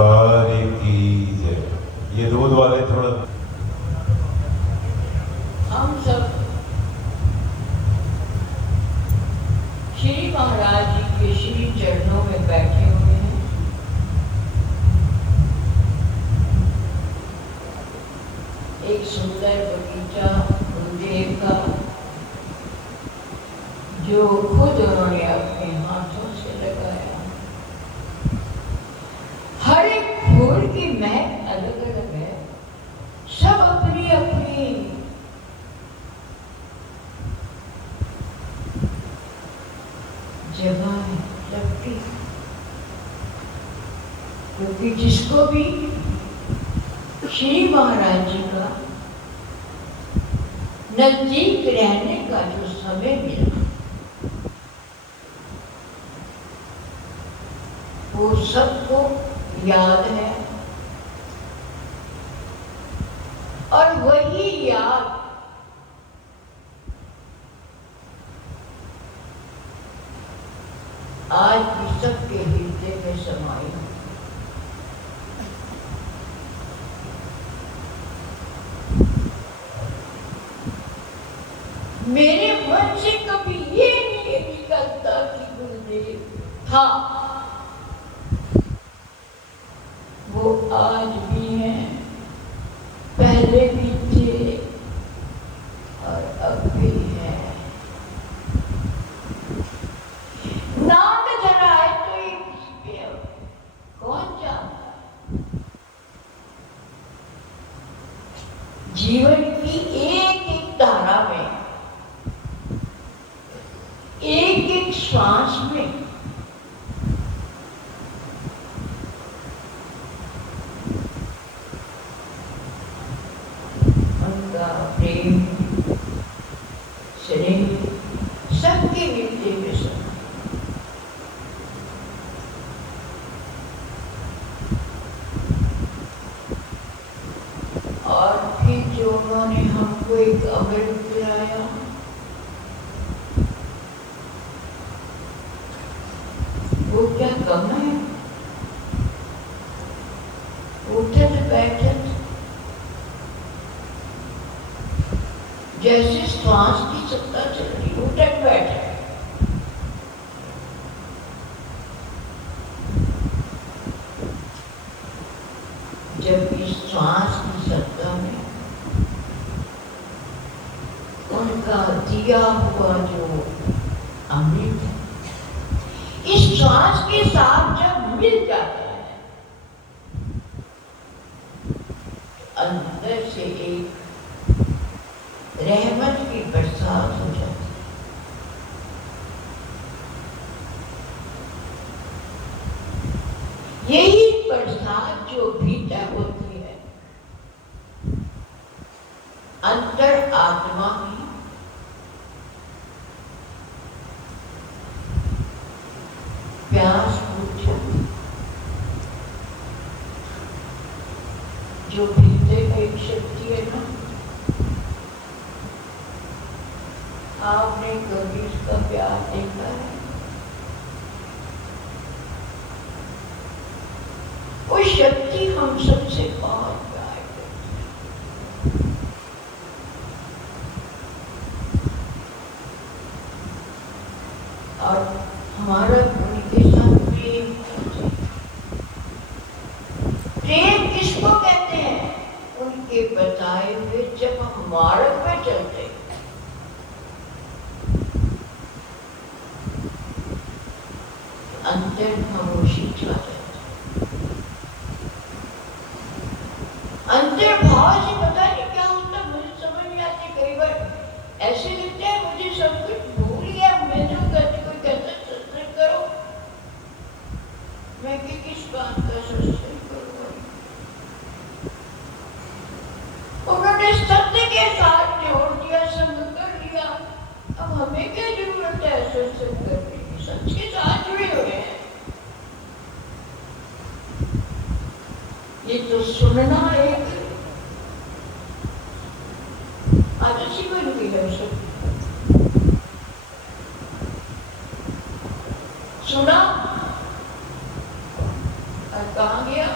बारी की जय। ये दूध वाले थोड़ा हम सब श्री महाराज जी के श्री चरणों में बैठे हुए हैं। एक सुंदर बगीचा गुरुदेव का जो खुद उन्होंने अपने हाथों से लगाया। हर एक फूल की महक अलग अलग है, सब अपनी अपनी जगह है लगती, क्योंकि जिसको भी श्री महाराज जी का नजदीक रहने का जो समय मिला, वो सबको याद है। और वही याद आज भी सबके हृदय में समाई है। मेरे मन से कभी ये नहीं निकलता कि गुरुदेव था, वो आज भी हैं, पहले भी थे और अब भी हैं। नाम जरा है तो ये किसी पे कौन जानता? जीवन की एक एक धारा में, एक एक श्वास में उनका प्रेम स्नेह सबके हृदय में समा। और फिर जो उन्होंने हमको एक अमृत पिलाया, वो क्या कम है? उठत बैठत जैसे श्वास की सत्ता चल रही, उठत बैठत जब इस श्वास की सत्ता में उनका दिया हुआ जो अमृत है, इस श्वास के साथ जब मिल जाता है, अंदर से एक रहमत की बरसात हो जाती है। यही बरसात जो भीतर होती है, अंतर आत्मा की, प्यास बुझ जाती, जो भीतर की एक शक्ति है ना, आपने कभी इसका प्यार देखा है? वो शक्ति हम सबसे बहुत प्यार करती है। और हमारा उनके साथ प्रेम, प्रेम किसको कहते हैं? उनके बताए हुए जब हम मार्ग में चलते, अंतर खामोशी छा जाती। अंतर भाव से पता नहीं क्या होता, मुझे समझ नहीं आती। कई बार ऐसे लगता है मुझे सब कुछ भूल गया। मैं जो कहती, कोई कहता सत्संग करो, मैं कि किस बात का सत्संग करूँ? उन्होंने सत्य के साथ जोड़ दिया, संग कर लिया। अब हमें क्या जरूरत है सत्संग करने की? सच के साथ जुड़े हुए हैं। ये तो सुनना एक आदर्शी बन गई है। सुना और कहाँ गया?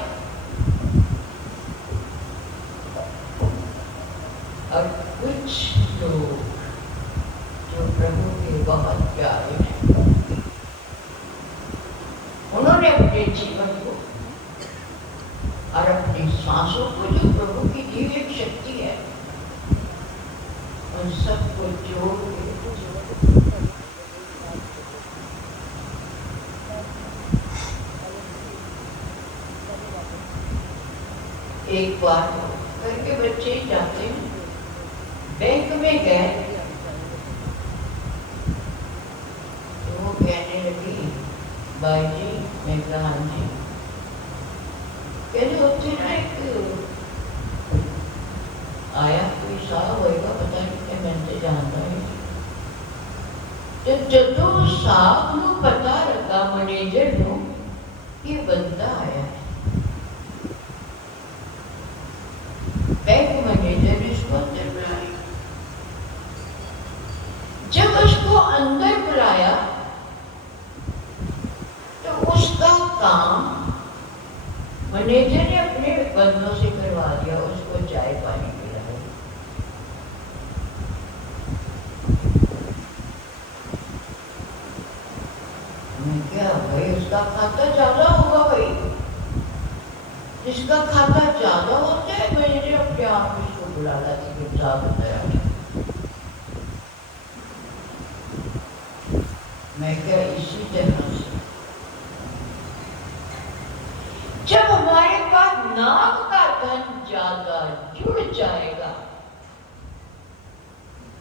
और कुछ लोग जो प्रभु के बहुत प्यारे हैं, उन्होंने अपने जीवन को और अपनी सांसों को, जो प्रभु की दी हुई शक्ति है, उन सबको जोड़ के एक बार घर के बच्चे जाते हैं, बैंक में गए तो वो कहने लगी, भाई जी, मैं कहा हाँ जी, कहने होते ना एक आया कोई साहब होएगा, पता नहीं मैं जानता है। जो साहब को पता लगा मैनेजर को ये बंदा आया है, बैंक मैनेजर ने इसको अंदर बुलाया। जब उसको अंदर बुलाया तो उसका काम मैनेजर ने अपने बंदों से करवा दिया, उसको चाय पानी पिलाया। मैं क्या भाई, उसका खाता ज्यादा होगा भाई, जिसका खाता ज्यादा होता है मैनेजर अपने आप इसको बुला लाती है, साहब बताया। मैं क्या इसी तरह से जब हमारे पास नाम का धन ज्यादा जुड़ जाएगा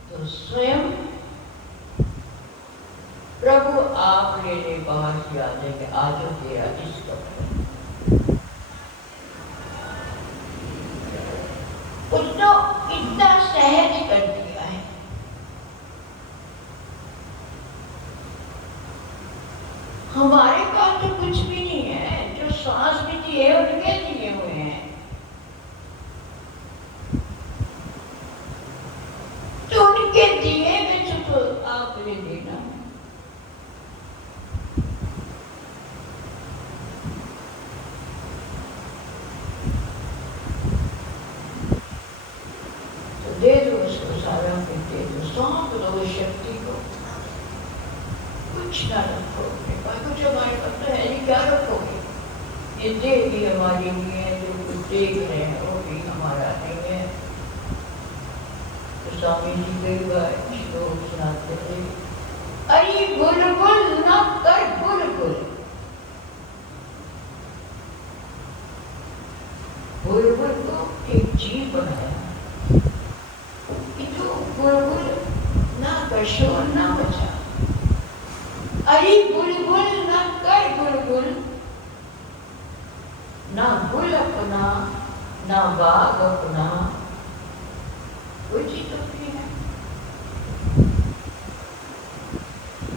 तो स्वयं प्रभु आप लेने बाहर से आ जाएंगे, आज तेरा इसका उसने इतना सहज कर दिया है। हमारे पास तो कुछ भी नहीं है, जो सांस भी दिए उनके दिए हुए हैं, तो उनके दिए में तो आपने देना। दे दो उसको सारा, फिर दे दो, सौंप दो शक्ति को, कुछ ना रखो अपने पास। कुछ हमारे पास तो है नहीं, क्या रखोगे? ये देह भी हमारी नहीं है, जो कुछ देख रहे हैं वो भी हमारा नहीं है। तो स्वामी जी कई बार श्लोक सुनाते थे, अरे बुलबुल न कर बुलबुल, बुलबुल को एक जीव बनाया, बुलबुल ना कर शोर ना बचा। अरे बुलबुल ना कर बुलबुल, ना बुल अपना ना बाग अपना, कोई चीज अपनी है।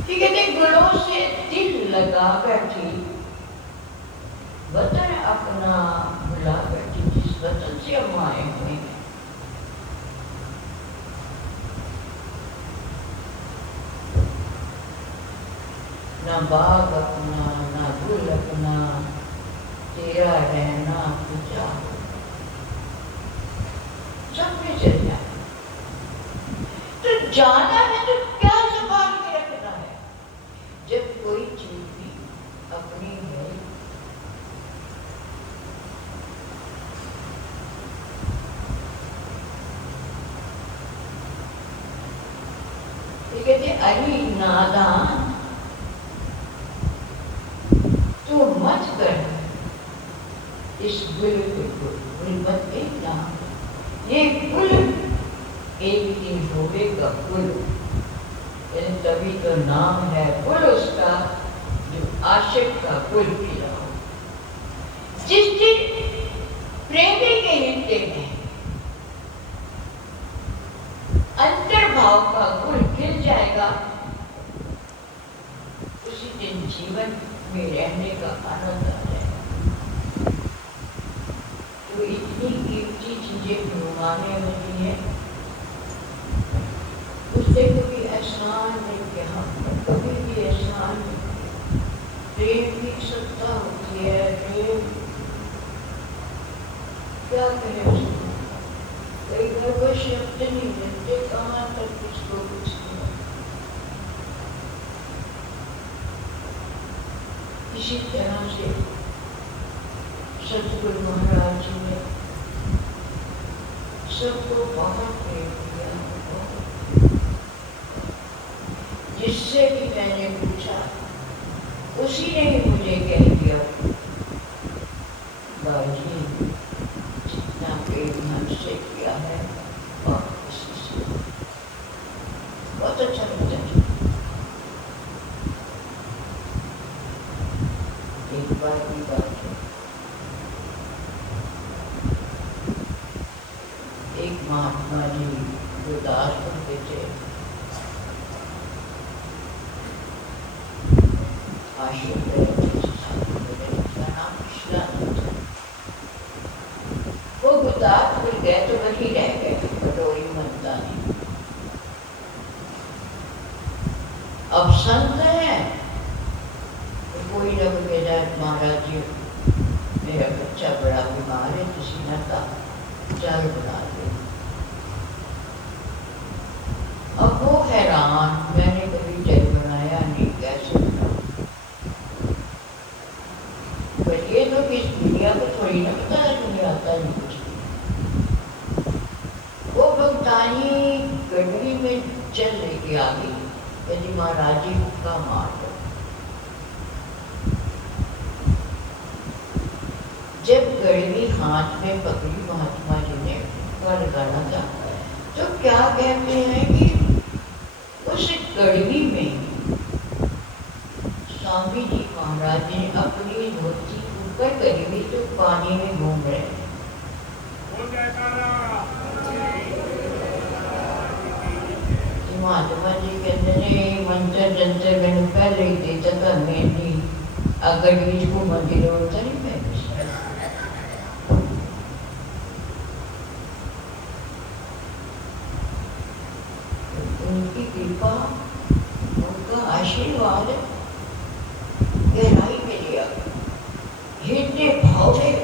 ठीक है, गुणों से दिल लगा बैठी, वतन अपना भुला बैठी, जिस वतन से हम आए हुए हैं। ना बाग अपना ना गुल अपना, तेरा रहना पूजा सब में चल जाए। तो जाना है तो क्या संभाल के रखना है? जब कोई चीज भी अपनी है, तो कहते अरे नादान तो मत कर इस गुल को, गुलबत एक नाम, ये गुल एक दिन होगा गुल, तभी तो नाम है गुल उसका, जो आशिक का गुल खिला हो। जिस दिन प्रेमी के हृदय में अंतर्भाव का गुल खिल जाएगा, उसी दिन जीवन में रहने का आनंद आ जाएगा। तो इतनी कीमती चीजें भगवान ने दी है, उससे कभी एहसान नहीं किया, कभी भी एहसान नहीं। प्रेम की सत्ता होती है, प्रेम क्या कहे उसको, कई घर को शब्द नहीं मिलते, कहाँ तक किसको कुछ नहीं। इसी तरह से सतगुरु महाराज जी ने सबको बहुत प्रेम किया। जिससे भी मैंने पूछा उसी ने ही मुझे कह दिया, बाजी जितना प्रेम हमसे किया है और किसी से। बहुत अच्छा लगता है। एक बार की बात है, एक महात्मा जी गुरदास पढ़ते थे, आश्रम का नाम कृष्णानंद था। वो गुरदास पढ़ गए तो वहीं रह गए, पटोरी मनता नहीं। अब संत है तो कोई न मेरा महाराज जी, मेरा बच्चा बड़ा बीमार है, किसी न का जल बना दे। अब वो हैरान, मैंने कभी जल बनाया नहीं, कैसे बनाऊं? पर ये तो किस दुनिया को थोड़ी ना पता है, तुम्हें आता नहीं कुछ। वो भक्तानी गड़बड़ी में चल लेके आ गई, यदि महाराज जी का मार दो। जब गड़बी हाथ में पकड़ी महात्मा जी ने लगाना था, तो क्या कहते हैं कि उस गड़बी में स्वामी जी महाराज ने अपनी धोती ऊपर करी हुई तो पानी में घूम रहे। महात्मा जी कहते हैं मंत्र जंतर मैंने पहले ही देता था, मैं नहीं अगर बीच को मंदिर होता नहीं मैं उनकी कृपा, उनका आशीर्वाद गहराई में लिया, हृदय भाव में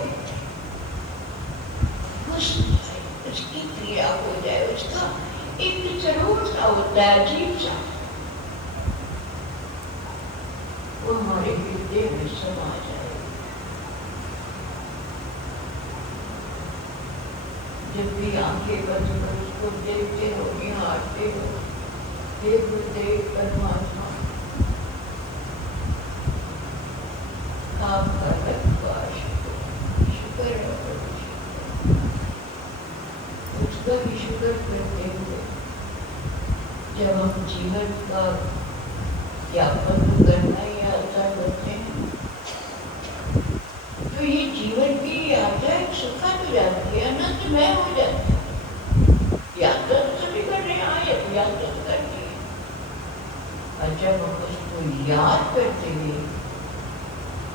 उसकी क्रिया हो जाए, उसका एक जरूर सा होता है अजीब सा, वो हमारे हृदय में समा जाए। जब भी आंखें बंद कर उसको देखते हो, निहारते हो, हे गुरुदेव परमात्मा आपका रखवार शुक्र है, उसका भी शुक्र करते हुए जब हम जीवन का यापन करना यात्रा करते हैं, तो ये जीवन की यात्रा एक सुखद हो जाती है, अनंत में हो जाती है। यात्रा तो सभी कर रहे हैं, यात्रा तो करनी है, और जब हम उसको याद करते हुए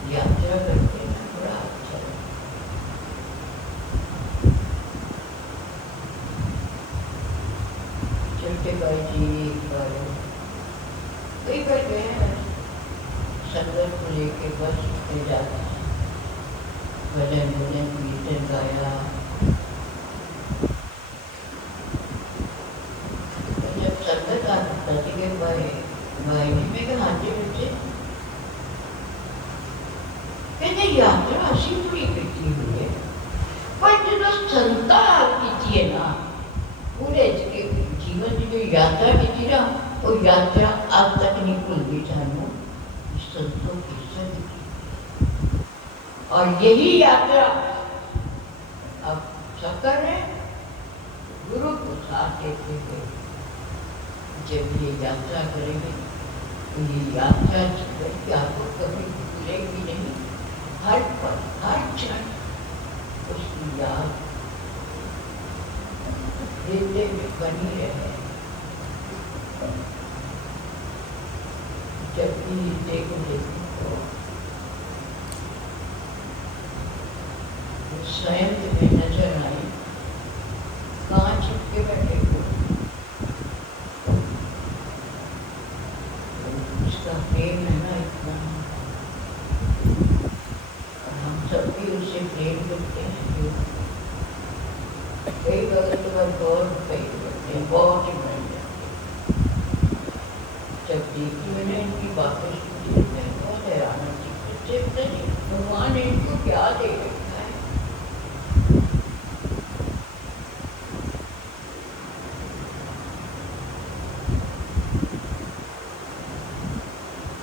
यात्रा करते हैं, बड़ा अच्छा लगता है। छोटे भाई जी कई बार गए संगत को लेके बस में जाते हैं, भजन भजन कीर्तन गाया। जब संगत आता थी भाई में कहा बच्चे कहते यात्रा असी पूरी करती हुई है, पर जो संता की है ना, पूरे जीवन की जो यात्रा की ना, वो यात्रा आज तक नहीं भूलती जानू, संतों की संग की। और यही यात्रा अब सफर है, गुरु को साथ देते हुए जब ये यात्रा करेंगे तो ये यात्रा जीवन की आपको कभी भूलेगी नहीं। हर पल हर क्षण उसकी याद हृदय में बनी रहे। जब भी हृदय को देखो तो स्वयं तुम्हें नजर आई, कहाँ छिप के बैठे हो, उसका प्रेम है ना इतना, और हम सब भी उससे प्रेम करते हैं। कई भगत बहुत ही बन जाती। जब देखी मैंने इनकी बातें सुनी, मैं बहुत हैरान थी। बच्चे पता नहीं भगवान ने इनको क्या दे रखा है।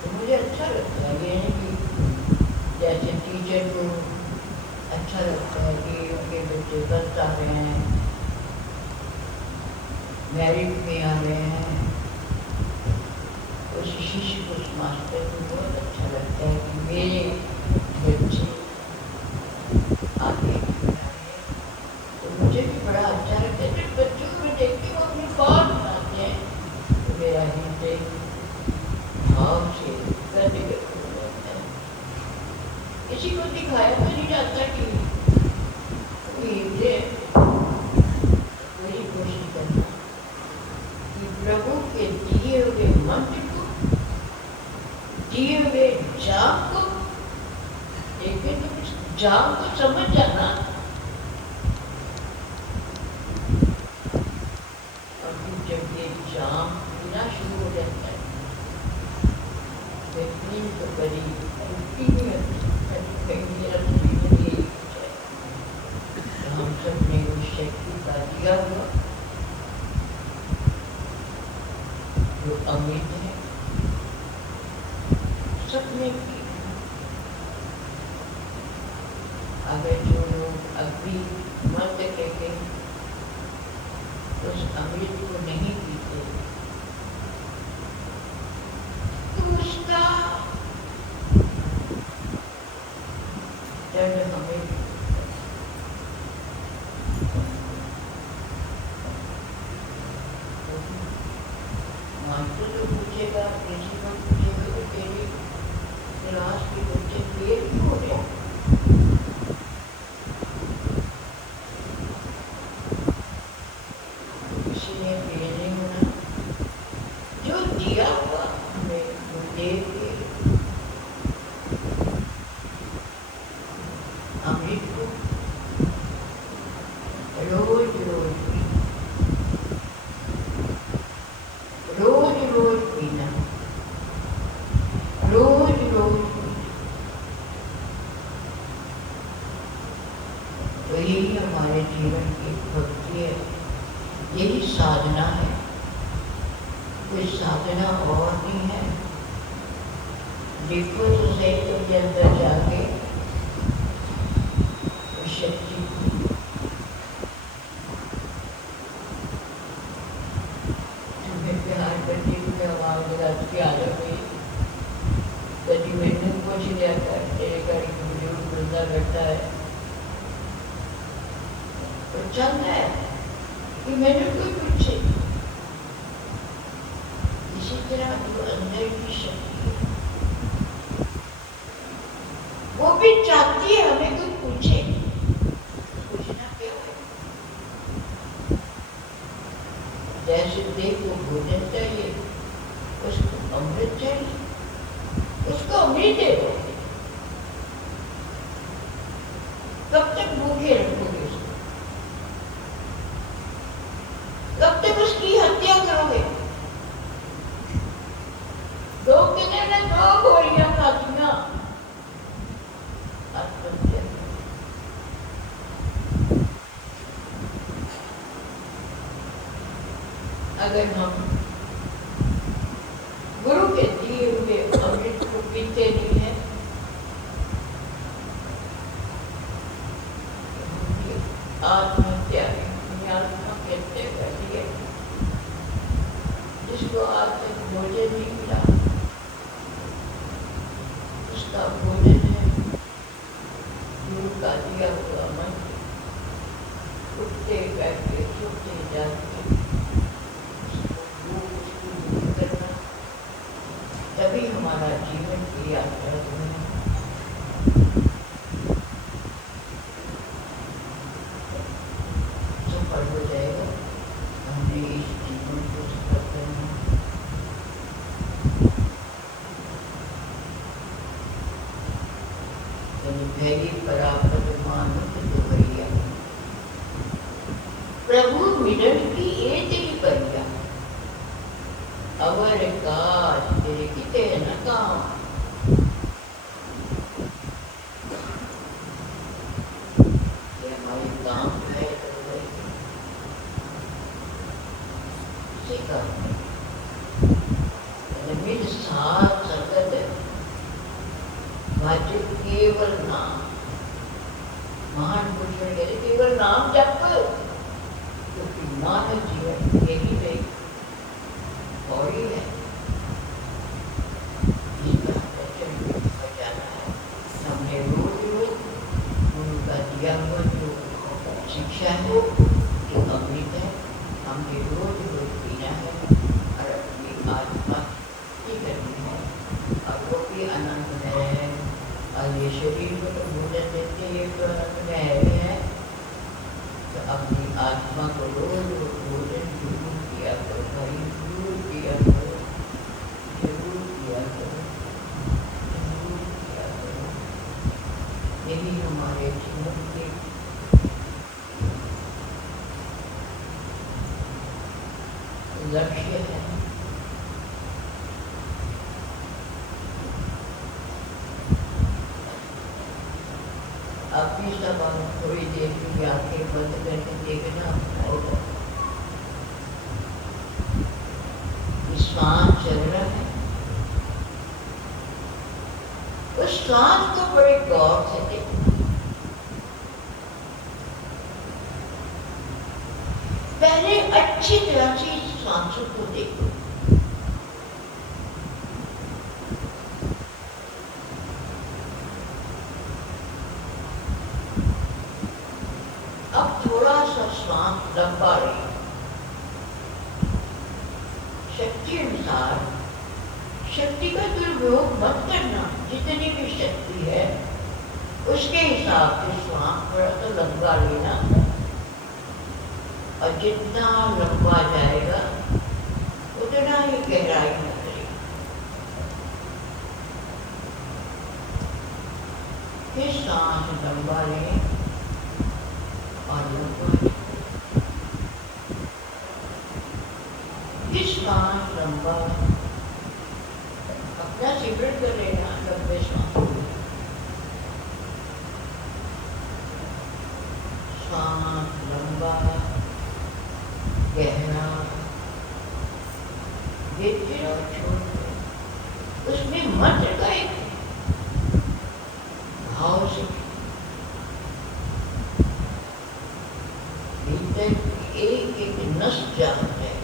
तो मुझे अच्छा लगता है ये कि जैसे टीचर को अच्छा लगता है कि उनके बच्चे फर्स्ट आ रहे हैं, मैरिट में आ रहे हैं, उस शिष्य को उस मास्टर को बहुत अच्छा लगता है कि मेरे बच्चे आगे बढ़ रहे हैं। तो मुझे भी बड़ा अच्छा लगता है जब बच्चों को देखती हूँ अपनी बात बनाते हैं, तो मेरा हृदय भाव से गदगद हो जाता है। किसी को दिखाया तो नहीं जाता कि हृदय पूरी कोशिश करना कि प्रभु के दिए हुए मंत्र को, दिए हुए जाप को, एक तो जाप को समझ जाना और फिर जब ये जाप पीना शुरू हो जाता है, व्यक्ति तो बड़ी रुकती नहीं होती। हम सब ने उस शक्ति का दिया हुआ जो अमृत है, सबने की। अगर जो लोग अभी मत कहते उस अमृत को नहीं पीते तो उसका दर्द हमें मास्टर तो पूछेगा, प्रिंसिपल पूछेगा कि तेरी क्लास के बच्चे फेल क्यों हो गया? किसी ने फेल नहीं होना, जो दिया हुआ हमें वो दे के अमृत को रोज रोज रोज रोज पीना, रोज रोज पीना। तो यही हमारे जीवन की भक्ति है, यही साधना है, कोई साधना और नहीं है। देखो तो सही तुमके अंदर जाके शक्ति प्यार करती हुई आवाज लगाती के आ जाओगे। कभी मैंने कुछ लिया करते कभी बुजुर्ग बंदा बैठा है तो चलता है कि मैंने कोई पूछे। इसी तरह जो अंदर की शक्ति है वो भी चाहती है हमें कुछ पूछे। पूछना क्या है? जैसे देव को भोजन चाहिए, उसको अमृत चाहिए, उसको अमृत दो। कब तक भूखे रखोगे उसको? कब तक उसकी हत्या करोगे? दो कितने ने 2 गोलियां खातियां आत्महत्या। अगर हम गुरु के दिए हुए अमृत को पीते नहीं है तो आत्महत्या कहते करती है। जिसको आज तक भोजन नहीं मिला उसका भोजन है गुरु का दिया हुआ मंत्र। उठते बैठते सोते जाते तभी हमारा जीवन की यात्रा सफल हो जाएगा। हमने इस जीवन को सफल करना। भैरी परापद मानुष तो भैया प्रभु मिलन की ये तेरी परिया, अवर काज तेरे किते न काम। ये हमारे काम है तो सीखा मिल साथ सकत वाचु केवल नाम। महान पुरुष ने कहते केवल नाम जप, क्योंकि मानव जीवन यही एक पौड़ी है जिसका दर्शन बचाना है। हमने रोज रोज उनका दिया हुआ जो शिक्षा है जो अमृत है, हमने रोज रोज पीना है और अपनी आत्मा की करनी है। और वो भी आनंद है, और ये शरीर को तो भोजन देते ये तो आनंद है, तो अपनी आत्मा को रोज रोज भोजन जरूर किया करो भाई, जरूर किया करो, जरूर किया करो, जरूर किया करो। यही हमारे जीवन के लक्ष्य है। अपनी सब थोड़ी देर की आंखें बंद करके देखना होगा। श्वास चल रहा है, उस श्वास को बड़े गौर से देखना। पहले अच्छी तरह से श्वासों को देखो, अब थोड़ा सा श्वास लंबा ले, शक्ति अनुसार, शक्ति का दुरुपयोग मत करना, जितनी भी शक्ति है उसके हिसाब से श्वास थोड़ा सा लंबा लेना, और जितना लंबा जाएगा उतना ही गहराई में करेगा। फिर सांस लंबा लें और लंबा, फिर सांस लंबा, अपना सिमरन कर लेना लंबे सांस, सांस लंबा गहरा देखते रहो, छोड़ उसमें मंत्र का एक भाव से भीतर एक एक नस जाग जाए,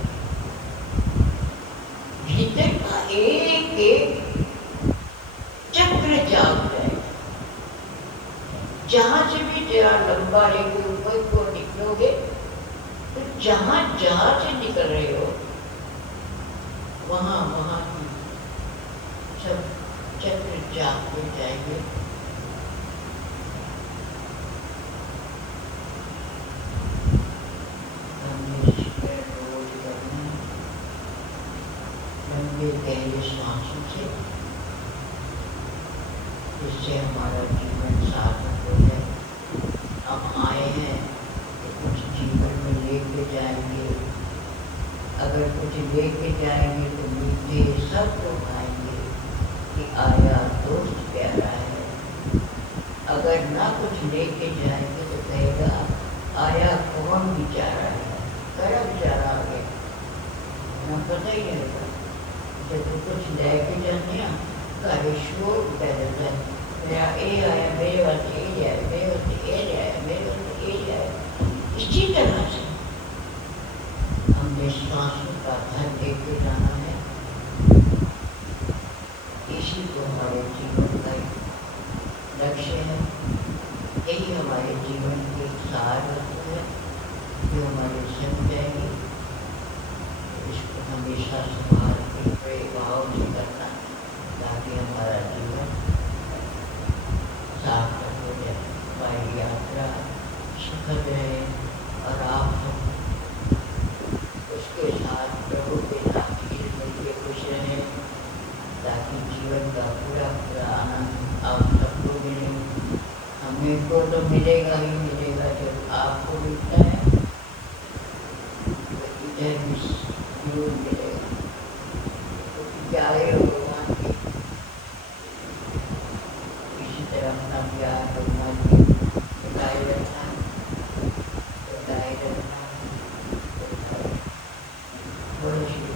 भीतर का एक एक चक्र जाग जाए। जहां से भी तेरा लंबा लेके ऊपर को निकलोगे, तो जहां जहां से निकल रहे हो वहां वहां की सब चक्र जागते जाएंगे। रोज करना लंबे गहरे सांसों से, जिससे हमारा जीवन सार्थक हो जाए। हम आए हैं कुछ जीवन में लेके जाएंगे, अगर कुछ लेके जाएंगे तो मीठे सब तो खाएंगे कि आया दोस्त प्यारा है। अगर ना कुछ लेके जाएंगे तो कहेगा आया कौन बेचारा है, कड़ा बेचारा आ गया, ना पता ही नहीं। जब तो कुछ लेके जाते हैं घर शोर पैदा है, मेरा ये आया, मेरे वास्ते ये जाए, मेरे वास्ते ये जाए, मेरे वास्ते ये जाए। इसी तरह से हमने सांसों का घर लेके जाना है। इसी को हमारे जीवन का लक्ष्य है, यही हमारे जीवन के सार है जो हमारे संग जाएगी। इसको हमेशा संभाल के बड़े भाव से करना, ताकि हमारा जीवन सार्थक हो जाए, हमारी यात्रा सुखद रहे और आप सब उसके साथ प्रभु के साथ मिलकर खुश रहें, ताकि जीवन का पूरा पूरा आनंद आप सबको मिले। हमें को तो मिलेगा ही मिलेगा जब आपको मिलता है, जन्म जीवन मिलेगा। तो जाए भगवान की इसी तरह अपना प्यार भगवान की बताए रखना, बताए रखना। बोलो श्री